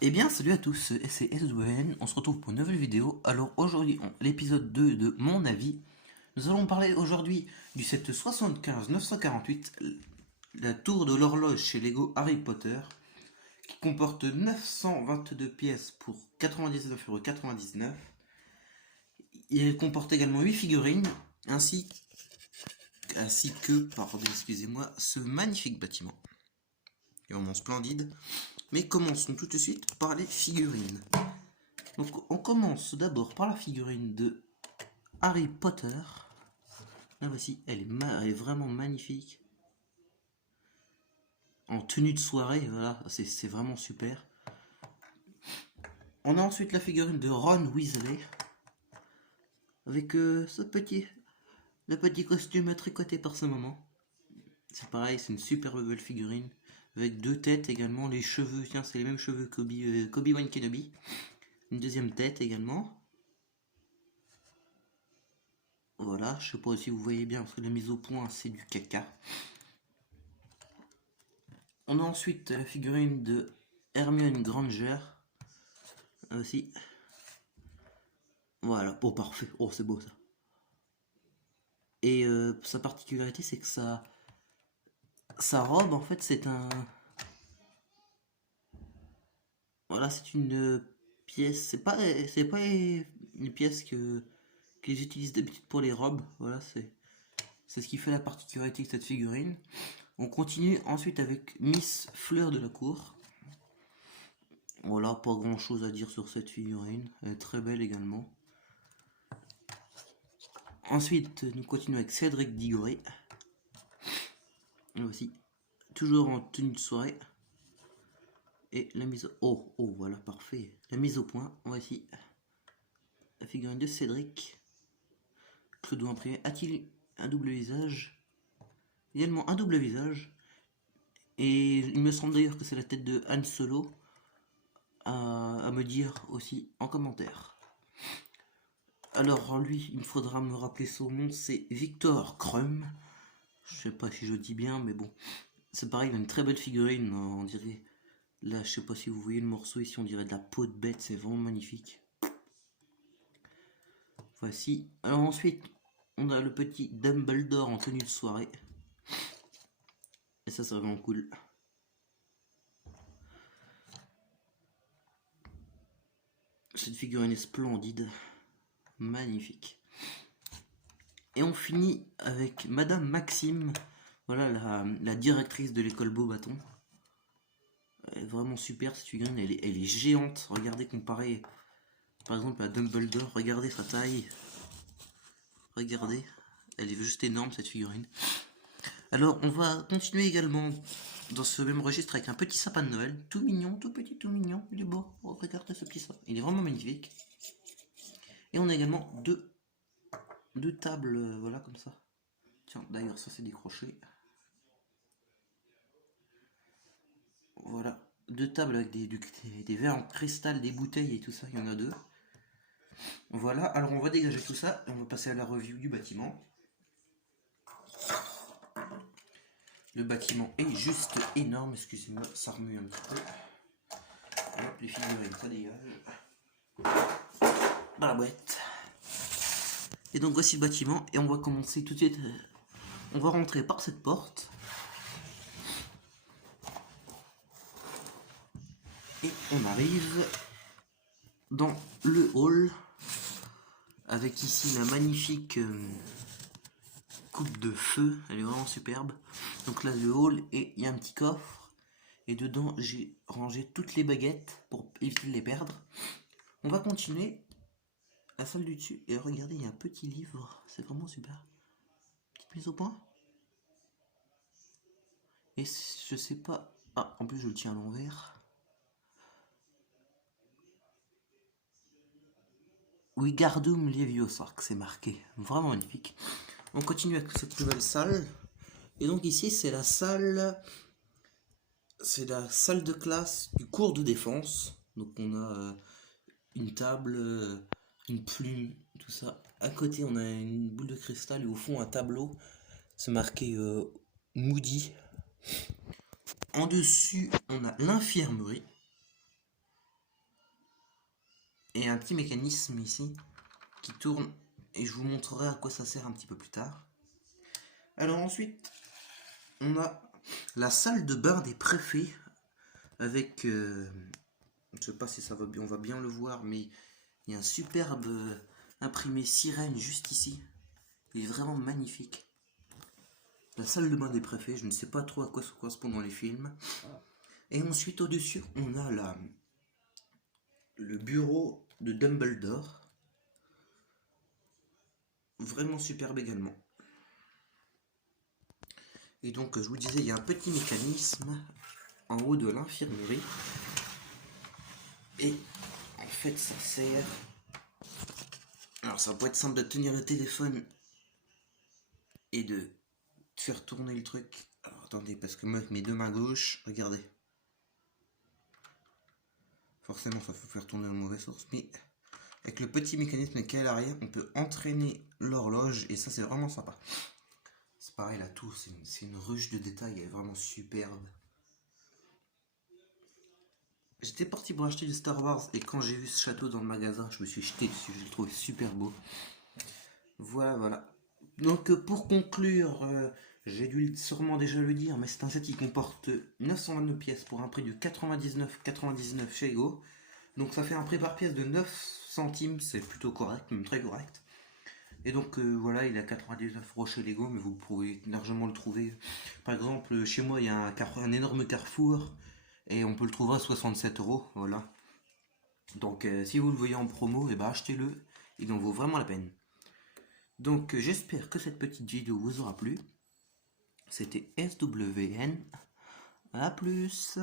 Eh bien, salut à tous, c'est SWN, on se retrouve pour une nouvelle vidéo. Alors aujourd'hui, l'épisode 2 de mon avis, nous allons parler aujourd'hui du set 75-948, la tour de l'horloge chez Lego Harry Potter, qui comporte 922 pièces pour 99,99 €. Il comporte également 8 figurines, ainsi que, pardon, excusez-moi, ce magnifique bâtiment. Il est vraiment splendide. Mais commençons tout de suite par les figurines. Donc on commence d'abord par la figurine de Harry Potter. La voici, elle est vraiment magnifique. En tenue de soirée, voilà, c'est vraiment super. On a ensuite la figurine de Ron Weasley. Avec le petit costume tricoté par sa maman. C'est pareil, c'est une super belle figurine. Avec deux têtes également, les cheveux, tiens, c'est les mêmes cheveux qu'Obi-Wan Kenobi. Une deuxième tête également. Voilà, je sais pas si vous voyez bien parce que la mise au point c'est du caca. On a ensuite la figurine de Hermione Granger. Aussi. Voilà, oh parfait, oh c'est beau ça. Et sa particularité c'est que sa robe en fait c'est un... Voilà, c'est une pièce, c'est pas une pièce qu'ils utilisent d'habitude pour les robes. Voilà, c'est ce qui fait la particularité de cette figurine. On continue ensuite avec Miss Fleur de la Cour. Voilà, pas grand chose à dire sur cette figurine. Elle est très belle également. Ensuite, nous continuons avec Cédric Diggory. Là aussi, toujours en tenue de soirée. Et la mise au... Oh, voilà, parfait. La mise au point, voici. La figurine de Cédric. Claude imprimé. A-t-il un double visage? Également un double visage. Et il me semble d'ailleurs que c'est la tête de Han Solo. À me dire aussi en commentaire. Alors lui, il me faudra me rappeler son nom, c'est Victor Krum. Je sais pas si je dis bien, mais bon. C'est pareil, il a une très belle figurine, on dirait. Là, je sais pas si vous voyez le morceau ici, on dirait de la peau de bête, c'est vraiment magnifique. Voici. Alors ensuite, on a le petit Dumbledore en tenue de soirée. Et ça, c'est vraiment cool. Cette figurine est splendide. Magnifique. Et on finit avec Madame Maxime. Voilà la directrice de l'école Beauxbatons. Elle est vraiment super cette figurine, elle est géante. Regardez comparé par exemple à Dumbledore, regardez sa taille. Regardez, elle est juste énorme cette figurine. Alors on va continuer également dans ce même registre avec un petit sapin de Noël, tout mignon, tout petit, tout mignon, il est beau. Oh, regardez ce petit sapin, il est vraiment magnifique. Et on a également deux tables, voilà comme ça. Tiens, d'ailleurs ça c'est décroché. Voilà, deux tables avec des verres en cristal, des bouteilles et tout ça, il y en a deux. Voilà, alors on va dégager tout ça et on va passer à la review du bâtiment. Le bâtiment est juste énorme, excusez-moi, ça remue un petit peu. Hop, les figurines, ça dégage. Dans la boîte. Et donc voici le bâtiment et on va commencer tout de suite. On va rentrer par cette porte. Et on arrive dans le hall. Avec ici la magnifique coupe de feu, elle est vraiment superbe. Donc là le hall et il y a un petit coffre. Et dedans j'ai rangé toutes les baguettes pour éviter de les perdre. On va continuer la salle du dessus. Et regardez, il y a un petit livre. C'est vraiment super. Petite mise au point. Et je sais pas... Ah, en plus je le tiens à l'envers. Wingardium Leviosa, c'est marqué. Vraiment magnifique. On continue avec cette nouvelle salle. Et donc ici c'est la salle... C'est la salle de classe du cours de défense. Donc on a une table, une plume, tout ça. À côté on a une boule de cristal et au fond un tableau. C'est marqué Moody. En dessus on a l'infirmerie. et un petit mécanisme ici qui tourne, et je vous montrerai à quoi ça sert un petit peu plus tard. Alors ensuite, on a la salle de bain des préfets avec, je sais pas si ça va bien, on va bien le voir, mais il y a un superbe imprimé sirène juste ici. Il est vraiment magnifique. La salle de bain des préfets, je ne sais pas trop à quoi ça correspond dans les films. Et ensuite au-dessus, on a le bureau de Dumbledore. Vraiment superbe également. Et donc je vous disais, il y a un petit mécanisme en haut de l'infirmerie. Et en fait ça sert... Alors ça va pas être simple de tenir le téléphone et de faire tourner le truc. Alors attendez, parce que moi avec mes deux mains gauches, regardez. Forcément ça faut faire tourner dans le mauvais sens, mais avec le petit mécanisme qui est à l'arrière, on peut entraîner l'horloge et ça c'est vraiment sympa. C'est pareil, la tour, c'est une ruche de détails, elle est vraiment superbe. J'étais parti pour acheter du Star Wars et quand j'ai vu ce château dans le magasin, je me suis jeté dessus, je l'ai trouvé super beau. Voilà. Donc pour conclure, j'ai dû sûrement déjà le dire, mais c'est un set qui comporte 922 pièces pour un prix de 99,99 chez Ego. Donc ça fait un prix par pièce de 9 centimes, c'est plutôt correct, même très correct. Et donc voilà, il est à 99 € chez Lego, mais vous pouvez largement le trouver. Par exemple, chez moi, il y a un énorme Carrefour, et on peut le trouver à 67 €, voilà. Donc si vous le voyez en promo, et ben achetez-le, il en vaut vraiment la peine. Donc j'espère que cette petite vidéo vous aura plu. C'était SWN, à plus.